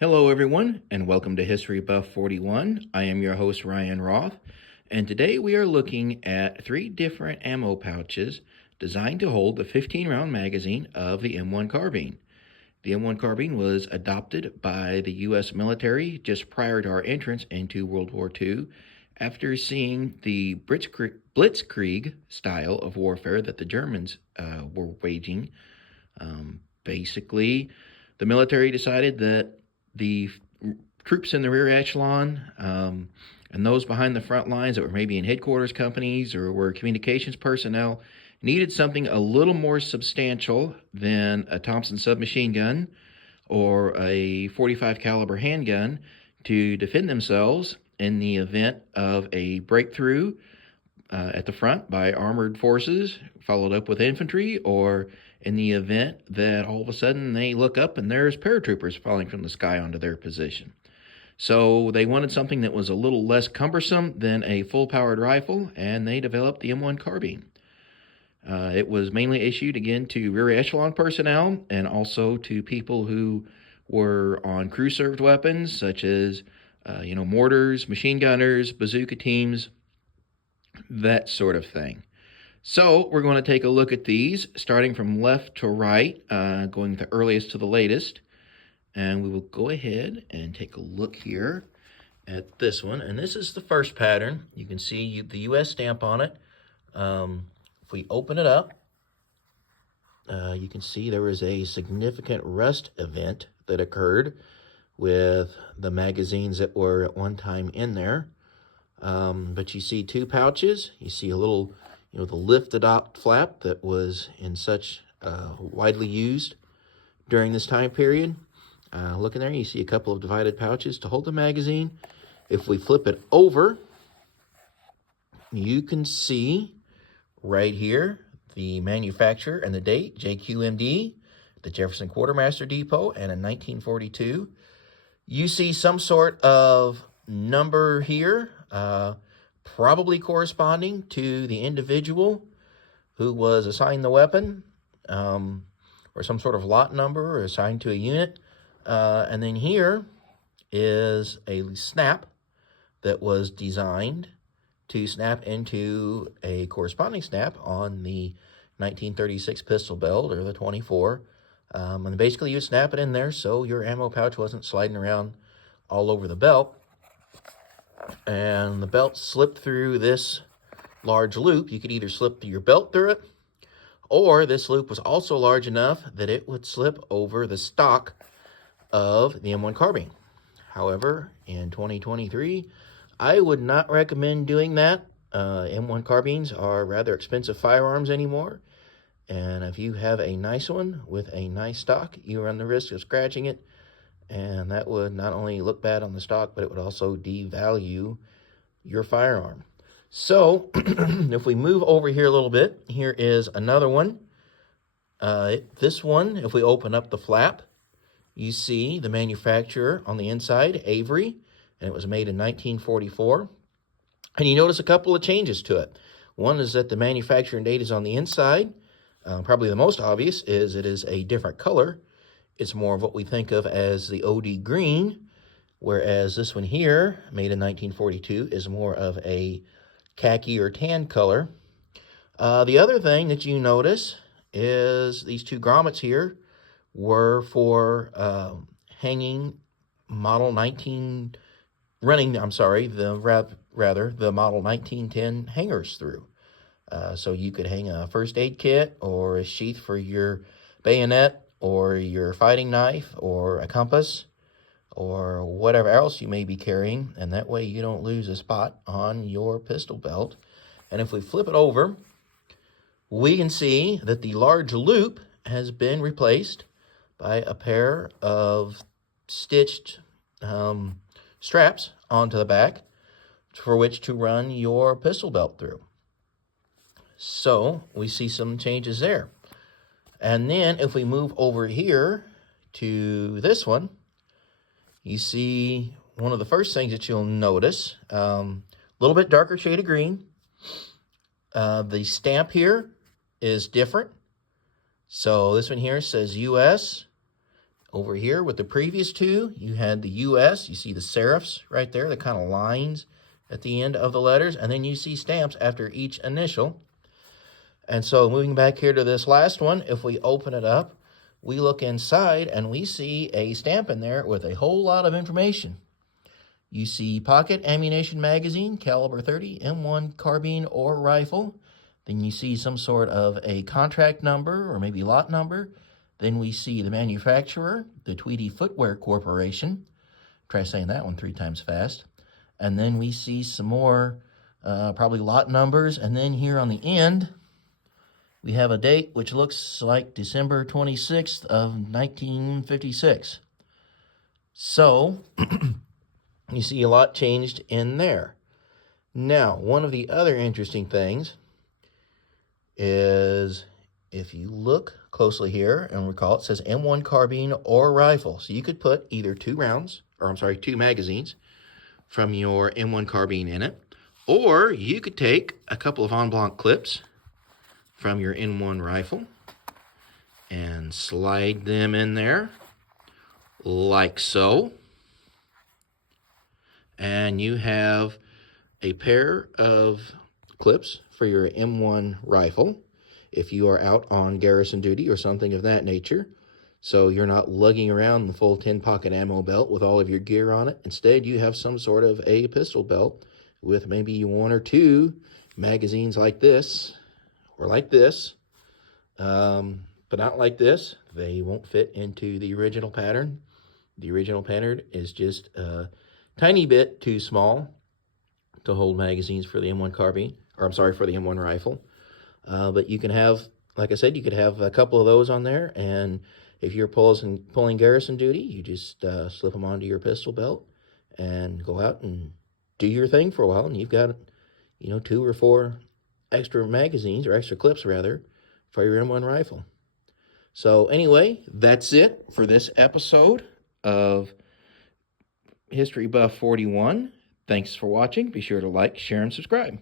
Hello, everyone, and welcome to History Buff 41. I am your host, Ryan Roth, and today we are looking at 3 different ammo pouches designed to hold the 15-round magazine of the M1 Carbine. The M1 Carbine was adopted by the U.S. military just prior to our entrance into World War II after seeing the Blitzkrieg style of warfare that the Germans were waging. Basically, the military decided that the troops in the rear echelon and those behind the front lines that were maybe in headquarters companies or were communications personnel needed something a little more substantial than a Thompson submachine gun or a .45 caliber handgun to defend themselves in the event of a breakthrough at the front by armored forces, followed up with infantry, or in the event that all of a sudden they look up and there's paratroopers falling from the sky onto their position. So they wanted something that was a little less cumbersome than a full-powered rifle, and they developed the M1 Carbine. It was mainly issued, again, to rear echelon personnel and also to people who were on crew-served weapons, such as, mortars, machine gunners, bazooka teams, that sort of thing. So we're going to take a look at these, starting from left to right, going the earliest to the latest. And we will go ahead and take a look here at this one. And this is the first pattern. You can see the U.S. stamp on it. If we open it up, you can see there was a significant rust event that occurred with the magazines that were at one time in there. But you see 2 pouches. You see a little, the lifted up flap that was in such widely used during this time period. Look in there, you see a couple of divided pouches to hold the magazine. If we flip it over, you can see right here the manufacturer and the date, JQMD, the Jefferson Quartermaster Depot, and in 1942. You see some sort of number here, probably corresponding to the individual who was assigned the weapon, or some sort of lot number or assigned to a unit. And then here is a snap that was designed to snap into a corresponding snap on the 1936 pistol belt or the 24. And basically you snap it in there so your ammo pouch wasn't sliding around all over the belt. And the belt slipped through this large loop. You could either slip your belt through it, or this loop was also large enough that it would slip over the stock of the M1 Carbine. However, in 2023, I would not recommend doing that. M1 Carbines are rather expensive firearms anymore, and if you have a nice one with a nice stock, you run the risk of scratching it, and that would not only look bad on the stock, but it would also devalue your firearm. So, if we move over here a little bit, here is another one. This one, if we open up the flap, you see the manufacturer on the inside, Avery, and it was made in 1944. And you notice a couple of changes to it. One is that the manufacturing date is on the inside. Probably the most obvious is it is a different color. It's more of what we think of as the OD green, whereas this one here, made in 1942, is more of a khaki or tan color. The other thing that you notice is these 2 grommets here were for hanging model 19, the model 1910 hangers through. So you could hang a first aid kit or a sheath for your bayonet or your fighting knife or a compass or whatever else you may be carrying, and that way you don't lose a spot on your pistol belt. And if we flip it over, we can see that the large loop has been replaced by a pair of stitched straps onto the back for which to run your pistol belt through. So we see some changes there. And then if we move over here to this one, you see one of the first things that you'll notice, a little bit darker shade of green. The stamp here is different. So this one here says U.S. Over here with the previous two, you had the U.S. You see the serifs right there, the kind of lines at the end of the letters, and then you see stamps after each initial. And so moving back here to this last one, if we open it up, we look inside and we see a stamp in there with a whole lot of information. You see pocket ammunition magazine, caliber 30, M1 carbine or rifle. Then you see some sort of a contract number or maybe lot number. Then we see the manufacturer, the Tweedy Footwear Corporation. Try saying that one 3 times fast. And then we see some more, probably lot numbers. And then here on the end, we have a date which looks like December 26th of 1956. So, you see a lot changed in there. Now, one of the other interesting things is if you look closely here and recall, it says M1 carbine or rifle. So you could put either 2 magazines from your M1 carbine in it, or you could take a couple of en blanc clips from your M1 rifle and slide them in there like so. And you have a pair of clips for your M1 rifle if you are out on garrison duty or something of that nature. So you're not lugging around the full 10-pocket ammo belt with all of your gear on it. Instead, you have some sort of a pistol belt with maybe 1 or 2 magazines like this or like this, but not like this. They won't fit into the original pattern. The original pattern is just a tiny bit too small to hold magazines for the M1 carbine, or I'm sorry, for the M1 rifle. But you can have, like I said, you could have a couple of those on there, and if you're pulling garrison duty, you just slip them onto your pistol belt and go out and do your thing for a while, and you've got, 2 or 4 extra magazines, or extra clips rather, for your M1 rifle. So anyway, that's it for this episode of History Buff 41. Thanks for watching. Be sure to like, share, and subscribe.